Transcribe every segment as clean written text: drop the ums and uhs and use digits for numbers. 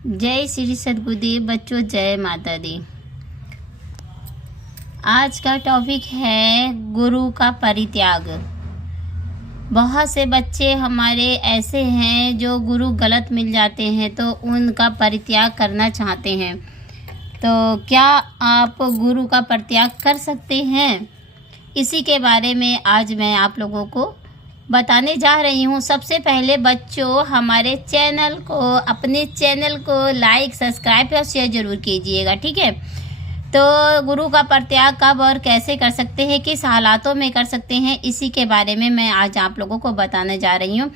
जय श्री सद्गुरुदेव। बच्चों जय माता दी। आज का टॉपिक है गुरु का परित्याग। बहुत से बच्चे हमारे ऐसे हैं जो गुरु गलत मिल जाते हैं तो उनका परित्याग करना चाहते हैं। तो क्या आप गुरु का परित्याग कर सकते हैं? इसी के बारे में आज मैं आप लोगों को बताने जा रही हूँ। सबसे पहले बच्चों हमारे अपने चैनल को लाइक, सब्सक्राइब और शेयर जरूर कीजिएगा, ठीक है। तो गुरु का परित्याग कब और कैसे कर सकते हैं, किस हालातों में कर सकते हैं, इसी के बारे में मैं आज आप लोगों को बताने जा रही हूँ।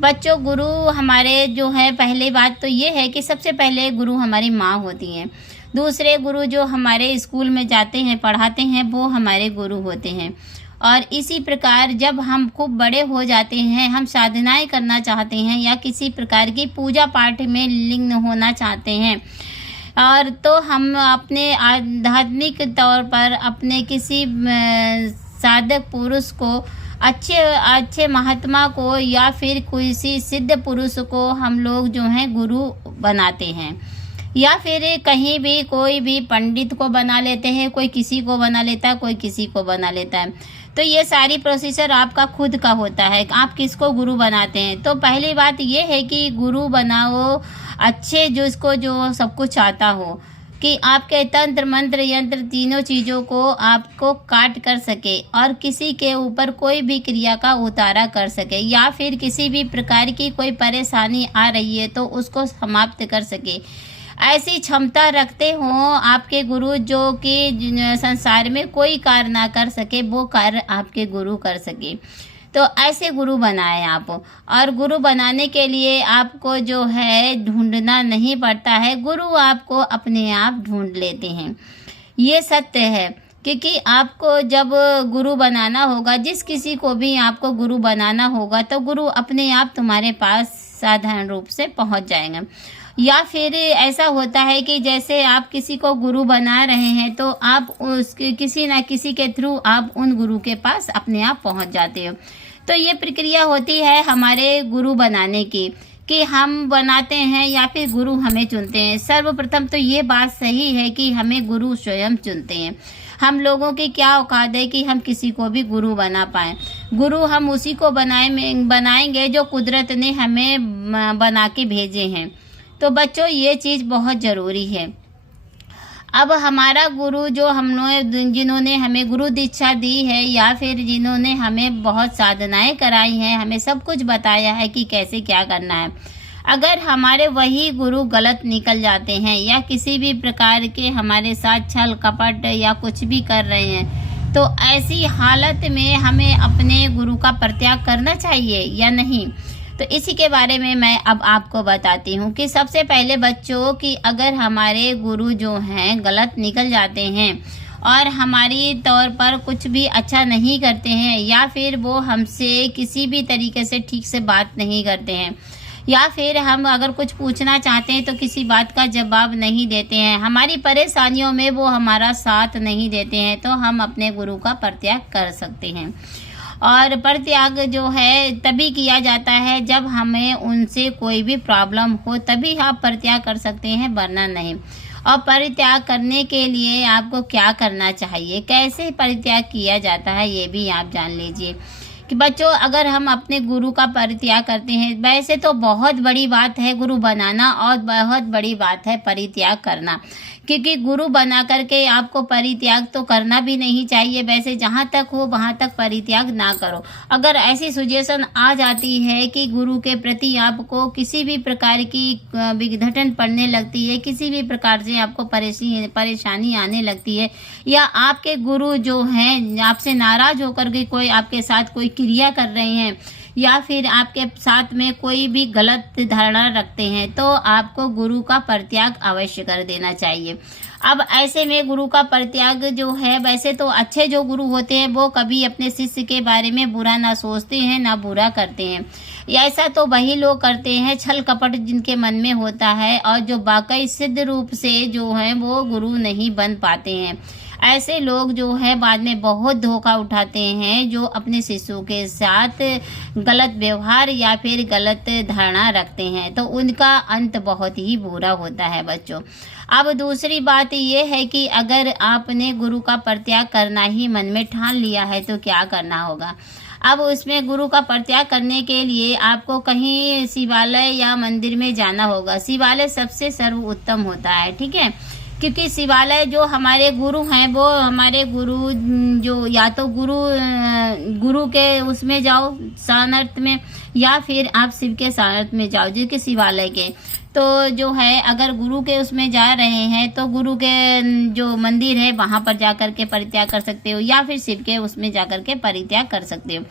बच्चों गुरु हमारे जो है, पहली बात तो ये है कि सबसे पहले गुरु हमारी माँ होती हैं। दूसरे गुरु जो हमारे स्कूल में जाते हैं, पढ़ाते हैं, वो हमारे गुरु होते हैं। और इसी प्रकार जब हम खूब बड़े हो जाते हैं, हम साधनाएं करना चाहते हैं या किसी प्रकार की पूजा पाठ में लीन होना चाहते हैं, और तो हम अपने आध्यात्मिक तौर पर अपने किसी साधक पुरुष को, अच्छे महात्मा को या फिर किसी सिद्ध पुरुष को हम लोग जो हैं गुरु बनाते हैं। या फिर कहीं भी कोई भी पंडित को बना लेते हैं, कोई किसी को बना लेता है, कोई किसी को बना लेता है। तो ये सारी प्रोसीजर आपका खुद का होता है, आप किसको गुरु बनाते हैं। तो पहली बात ये है कि गुरु बनाओ अच्छे, जिसको जो सब कुछ आता हो, कि आपके तंत्र मंत्र यंत्र तीनों चीज़ों को आपको काट कर सके और किसी के ऊपर कोई भी क्रिया का उतारा कर सके, या फिर किसी भी प्रकार की कोई परेशानी आ रही है तो उसको समाप्त कर सके। ऐसी क्षमता रखते हो आपके गुरु, जो कि संसार में कोई कार्य ना कर सके वो कार्य आपके गुरु कर सके। तो ऐसे गुरु बनाए आप। और गुरु बनाने के लिए आपको जो है ढूंढना नहीं पड़ता है, गुरु आपको अपने आप ढूंढ लेते हैं। ये सत्य है, क्योंकि आपको जब गुरु बनाना होगा, जिस किसी को भी आपको गुरु बनाना होगा, तो गुरु अपने आप तुम्हारे पास साधारण रूप से पहुंच जाएगा। या फिर ऐसा होता है कि जैसे आप किसी को गुरु बना रहे हैं तो आप उसके किसी न किसी के थ्रू आप उन गुरु के पास अपने आप पहुंच जाते हो। तो ये प्रक्रिया होती है हमारे गुरु बनाने की, कि हम बनाते हैं या फिर गुरु हमें चुनते हैं। सर्वप्रथम तो ये बात सही है कि हमें गुरु स्वयं चुनते हैं। हम लोगों की क्या औकात है कि हम किसी को भी गुरु बना पाएँ। गुरु हम उसी को बनाएंगे जो कुदरत ने हमें बना के भेजे हैं। तो बच्चों ये चीज़ बहुत ज़रूरी है। अब हमारा गुरु जो जिन्होंने हमें गुरु दीक्षा दी है, या फिर जिन्होंने हमें बहुत साधनाएं कराई हैं, हमें सब कुछ बताया है कि कैसे क्या करना है, अगर हमारे वही गुरु गलत निकल जाते हैं या किसी भी प्रकार के हमारे साथ छल कपट या कुछ भी कर रहे हैं, तो ऐसी हालत में हमें अपने गुरु का परित्याग करना चाहिए या नहीं। तो इसी के बारे में मैं अब आपको बताती हूँ कि सबसे पहले बच्चों कि अगर हमारे गुरु जो हैं गलत निकल जाते हैं और हमारी तौर पर कुछ भी अच्छा नहीं करते हैं, या फिर वो हमसे किसी भी तरीके से ठीक से बात नहीं करते हैं, या फिर हम अगर कुछ पूछना चाहते हैं तो किसी बात का जवाब नहीं देते हैं, हमारी परेशानियों में वो हमारा साथ नहीं देते हैं, तो हम अपने गुरु का परित्याग कर सकते हैं। और परित्याग जो है तभी किया जाता है जब हमें उनसे कोई भी प्रॉब्लम हो, तभी आप परित्याग कर सकते हैं, वरना नहीं। और परित्याग करने के लिए आपको क्या करना चाहिए, कैसे परित्याग किया जाता है, ये भी आप जान लीजिए। कि बच्चों अगर हम अपने गुरु का परित्याग करते हैं, वैसे तो बहुत बड़ी बात है गुरु बनाना और बहुत बड़ी बात है परित्याग करना, क्योंकि गुरु बना करके आपको परित्याग तो करना भी नहीं चाहिए। वैसे जहाँ तक हो वहाँ तक परित्याग ना करो। अगर ऐसी सिचुएशन आ जाती है कि गुरु के प्रति आपको किसी भी प्रकार की विघटन पड़ने लगती है, किसी भी प्रकार से आपको परेशानी आने लगती है, या आपके गुरु जो हैं आपसे नाराज होकर के कोई आपके साथ कोई क्रिया कर रहे हैं, या फिर आपके साथ में कोई भी गलत धारणा रखते हैं, तो आपको गुरु का परित्याग अवश्य कर देना चाहिए। अब ऐसे में गुरु का परित्याग जो है, वैसे तो अच्छे जो गुरु होते हैं वो कभी अपने शिष्य के बारे में बुरा ना सोचते हैं ना बुरा करते हैं। ऐसा तो वही लोग करते हैं छल कपट जिनके मन में होता है, और जो वाकई सिद्ध रूप से जो है वो गुरु नहीं बन पाते हैं। ऐसे लोग जो है बाद में बहुत धोखा उठाते हैं, जो अपने शिशु के साथ गलत व्यवहार या फिर गलत धारणा रखते हैं, तो उनका अंत बहुत ही बुरा होता है बच्चों। अब दूसरी बात ये है कि अगर आपने गुरु का परित्याग करना ही मन में ठान लिया है तो क्या करना होगा। अब उसमें गुरु का परित्याग करने के लिए आपको कहीं शिवालय या मंदिर में जाना होगा। शिवालय सबसे सर्वोत्तम होता है, ठीक है, क्योंकि शिवालय जो हमारे गुरु हैं वो हमारे गुरु जो या तो गुरु के उसमें जाओ सानर्थ में, या फिर आप शिव के सानर्थ में जाओ जिसके शिवालय के। तो जो है अगर गुरु के उसमें जा रहे हैं तो गुरु के जो मंदिर है वहां पर जाकर के परित्याग कर सकते हो, या फिर शिव के उसमें जाकर के परित्याग कर सकते हो।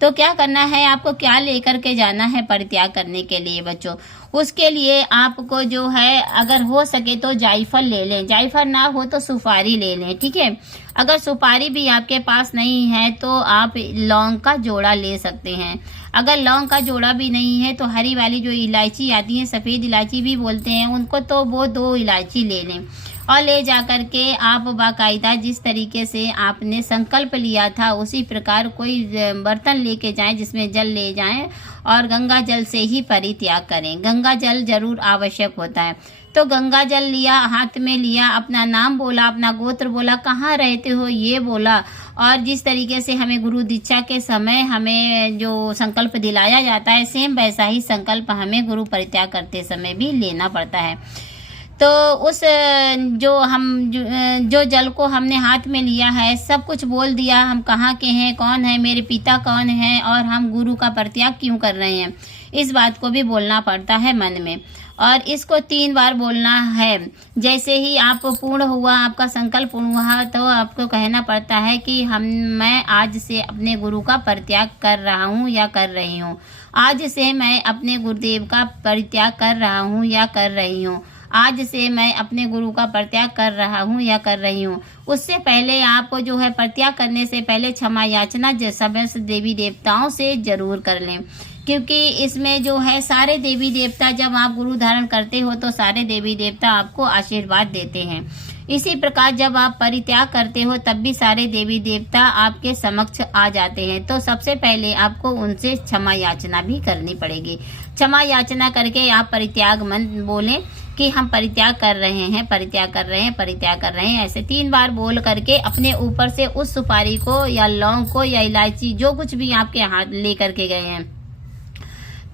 तो क्या करना है, आपको क्या लेकर के जाना है परित्याग करने के लिए बच्चों। उसके लिए आपको जो है अगर हो सके तो जायफल ले लें, जायफल ना हो तो सुपारी ले लें, ठीक है। अगर सुपारी भी आपके पास नहीं है तो आप लौंग का जोड़ा ले सकते हैं। अगर लौंग का जोड़ा भी नहीं है तो हरी वाली जो इलायची आती है, सफ़ेद इलायची भी बोलते हैं उनको, तो वो 2 इलायची ले लें और ले जाकर के आप बाकायदा जिस तरीके से आपने संकल्प लिया था उसी प्रकार कोई बर्तन लेके जाएं जिसमें जल ले जाएं और गंगा जल से ही परित्याग करें। गंगा जल जरूर आवश्यक होता है। तो गंगा जल लिया, हाथ में लिया, अपना नाम बोला, अपना गोत्र बोला, कहाँ रहते हो ये बोला, और जिस तरीके से हमें गुरु दीक्षा के समय हमें जो संकल्प दिलाया जाता है सेम वैसा ही संकल्प हमें गुरु परित्याग करते समय भी लेना पड़ता है। तो उस जो जल को हमने हाथ में लिया है, सब कुछ बोल दिया, हम कहाँ के हैं, कौन है, मेरे पिता कौन है और हम गुरु का परित्याग क्यों कर रहे हैं, इस बात को भी बोलना पड़ता है मन में। और इसको 3 बार बोलना है। जैसे ही आप पूर्ण हुआ, आपका संकल्प पूर्ण हुआ, तो आपको कहना पड़ता है कि मैं आज से अपने गुरु का परित्याग कर रहा हूँ या कर रही हूँ। आज से मैं अपने गुरुदेव का परित्याग कर रहा हूँ या कर रही हूँ। आज से मैं अपने गुरु का परित्याग कर रहा हूँ या कर रही हूँ। उससे पहले आपको जो है परित्याग करने से पहले क्षमा याचना समस्त देवी देवताओं से जरूर कर लें, क्योंकि इसमें जो है सारे देवी देवता, जब आप गुरु धारण करते हो तो सारे देवी देवता आपको आशीर्वाद देते हैं। इसी प्रकार जब आप परित्याग करते हो तब भी सारे देवी देवता आपके समक्ष आ जाते हैं। तो सबसे पहले आपको उनसे क्षमा याचना भी करनी पड़ेगी। क्षमा याचना करके आप परित्याग मंत्र बोलें कि हम परित्याग कर रहे हैं, परित्याग कर रहे हैं, परित्याग कर रहे हैं। ऐसे 3 बार बोल करके अपने ऊपर से उस सुपारी को या लौंग को या इलायची जो कुछ भी आपके हाथ ले करके गए हैं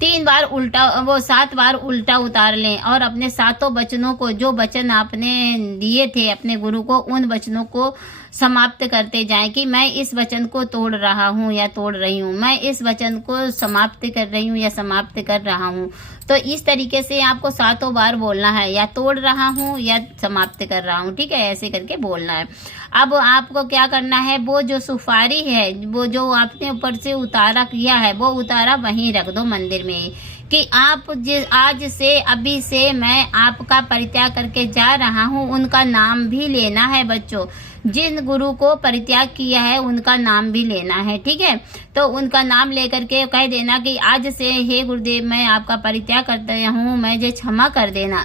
3 बार उल्टा, वो 7 बार उल्टा उतार लें और अपने 7 वचनों को, जो वचन आपने दिए थे अपने गुरु को, उन वचनों को समाप्त करते जाएं कि मैं इस वचन को तोड़ रहा हूँ या तोड़ रही हूँ, मैं इस वचन को समाप्त कर रही हूँ या समाप्त कर रहा हूँ। तो इस तरीके से आपको 7 बार बोलना है, या तोड़ रहा हूँ या समाप्त कर रहा हूँ, ठीक है, ऐसे करके बोलना है। अब आपको क्या करना है, वो जो सुपारी है, वो जो आपने ऊपर से उतारा किया है, वो उतारा वहीं रख दो मंदिर में ही, कि आप आज से, अभी से मैं आपका परित्याग करके जा रहा हूँ। उनका नाम भी लेना है बच्चों, जिन गुरु को परित्याग किया है उनका नाम भी लेना है, ठीक है। तो उनका नाम लेकर के कह देना कि आज से हे गुरुदेव मैं आपका परित्याग करता हूँ, मुझे क्षमा कर देना।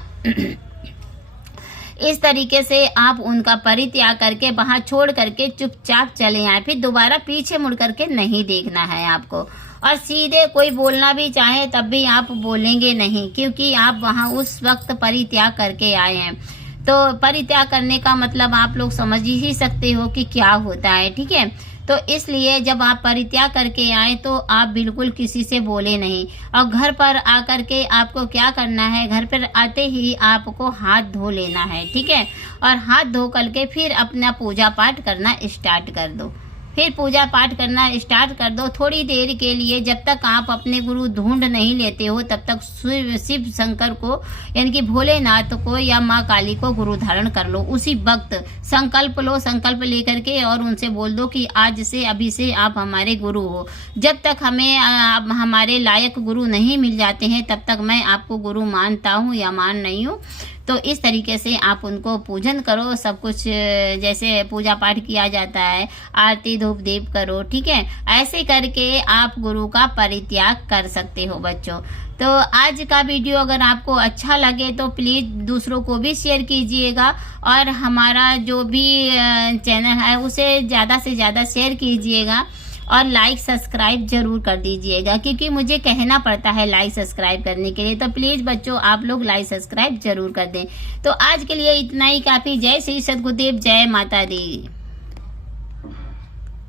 इस तरीके से आप उनका परित्याग करके वहां छोड़ करके चुपचाप चले आए। फिर दोबारा पीछे मुड़ करके नहीं देखना है आपको, और सीधे कोई बोलना भी चाहे तब भी आप बोलेंगे नहीं, क्योंकि आप वहां उस वक्त परित्याग करके आए हैं। तो परित्याग करने का मतलब आप लोग समझ ही सकते हो कि क्या होता है, ठीक है। तो इसलिए जब आप परित्याग करके आए तो आप बिल्कुल किसी से बोले नहीं, और घर पर आकर के आपको क्या करना है, घर पर आते ही आपको हाथ धो लेना है, ठीक है। और हाथ धो करके फिर अपना पूजा पाठ करना स्टार्ट कर दो। फिर पूजा पाठ करना स्टार्ट कर दो थोड़ी देर के लिए। जब तक आप अपने गुरु ढूंढ नहीं लेते हो तब तक शिव शंकर को, यानी कि भोलेनाथ को या माँ काली को गुरु धारण कर लो। उसी वक्त संकल्प लो, संकल्प लेकर के और उनसे बोल दो कि आज से, अभी से आप हमारे गुरु हो। जब तक हमें हमारे लायक गुरु नहीं मिल जाते हैं तब तक मैं आपको गुरु मानता हूँ या मान नहीं हूँ। तो इस तरीके से आप उनको पूजन करो, सब कुछ जैसे पूजा पाठ किया जाता है, आरती धूप दीप करो, ठीक है। ऐसे करके आप गुरु का परित्याग कर सकते हो बच्चों। तो आज का वीडियो अगर आपको अच्छा लगे तो प्लीज दूसरों को भी शेयर कीजिएगा, और हमारा जो भी चैनल है उसे ज्यादा से ज्यादा शेयर कीजिएगा, और लाइक सब्सक्राइब जरूर कर दीजिएगा, क्योंकि मुझे कहना पड़ता है लाइक सब्सक्राइब करने के लिए। तो प्लीज बच्चों आप लोग लाइक सब्सक्राइब जरूर कर दें। तो आज के लिए इतना ही काफी। जय श्री सद्गुरुदेव, जय माता दी।